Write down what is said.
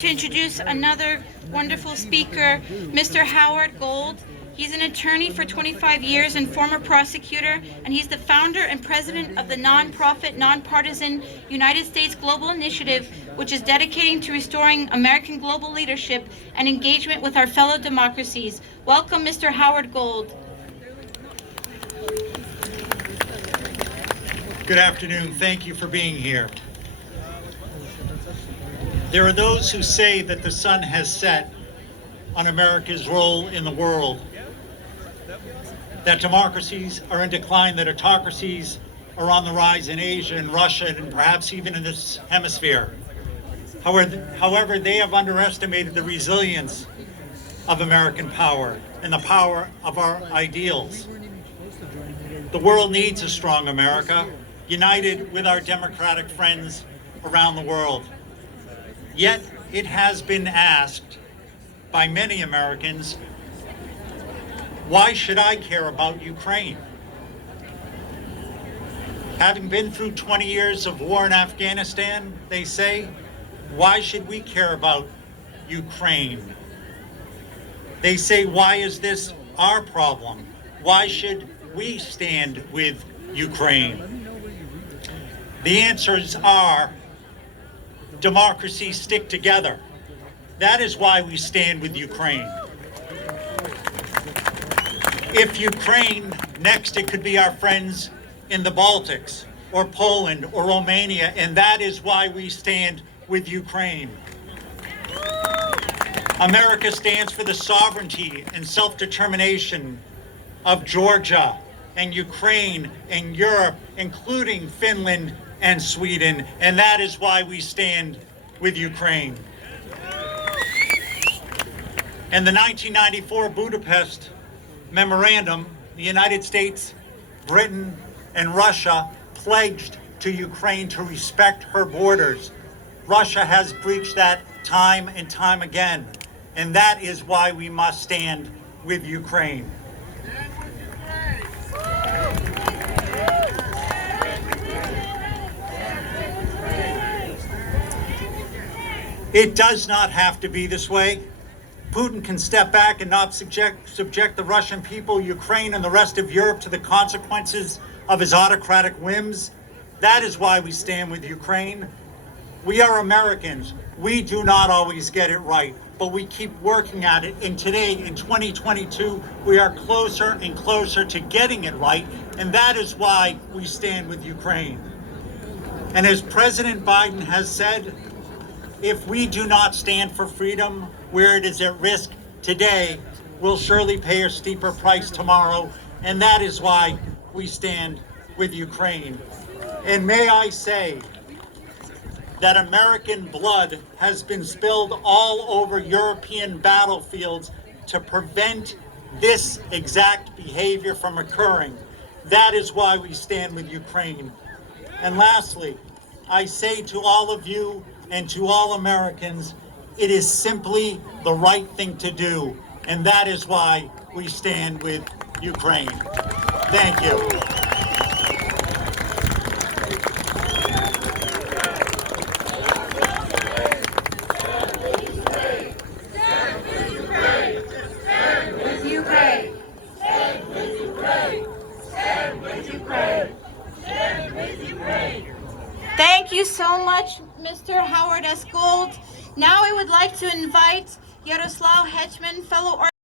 To introduce another wonderful speaker, Mr. Howard Gold. He's an attorney for 25 years and former prosecutor, and he's the founder and president of the nonprofit, nonpartisan United States Global Initiative, which is dedicating to restoring American global leadership and engagement with our fellow democracies. Welcome, Mr. Howard Gold. Good afternoon. Thank you for being here. There are those who say that the sun has set on America's role in the world, that democracies are in decline, that autocracies are on the rise in Asia and Russia and perhaps even in this hemisphere. However, they have underestimated the resilience of American power and the power of our ideals. The world needs a strong America, united with our democratic friends around the world. Yet it has been asked by many Americans, why should I care about Ukraine? Having been through 20 years of war in Afghanistan, they say, why should we care about Ukraine? They say, why is this our problem? Why should we stand with Ukraine? The answers are, democracies stick together. That is why we stand with Ukraine. If Ukraine, next it could be our friends in the Baltics, or Poland, or Romania, and that is why we stand with Ukraine. America stands for the sovereignty and self-determination of Georgia and Ukraine and Europe, including Finland and Sweden, and that is why we stand with Ukraine. In the 1994 Budapest Memorandum, the United States, Britain, and Russia pledged to Ukraine to respect her borders. Russia has breached that time and time again, and that is why we must stand with Ukraine. It does not have to be this way. Putin can step back and not subject the Russian people, Ukraine, and the rest of Europe to the consequences of his autocratic whims. That is why we stand with Ukraine. We are Americans. We do not always get it right, but we keep working at it. And today, in 2022, we are closer and closer to getting it right, and that is why we stand with Ukraine. And as President Biden has said, if we do not stand for freedom where it is at risk today, we'll surely pay a steeper price tomorrow, and that is why we stand with Ukraine. And may I say that American blood has been spilled all over European battlefields to prevent this exact behavior from occurring. That is why we stand with Ukraine. And lastly, I say to all of you and to all Americans, it is simply the right thing to do, and that is why we stand with Ukraine. Thank you. Thank you so much, Mr. Howard S. Gold. Now I would like to invite Yaroslav Hetman, fellow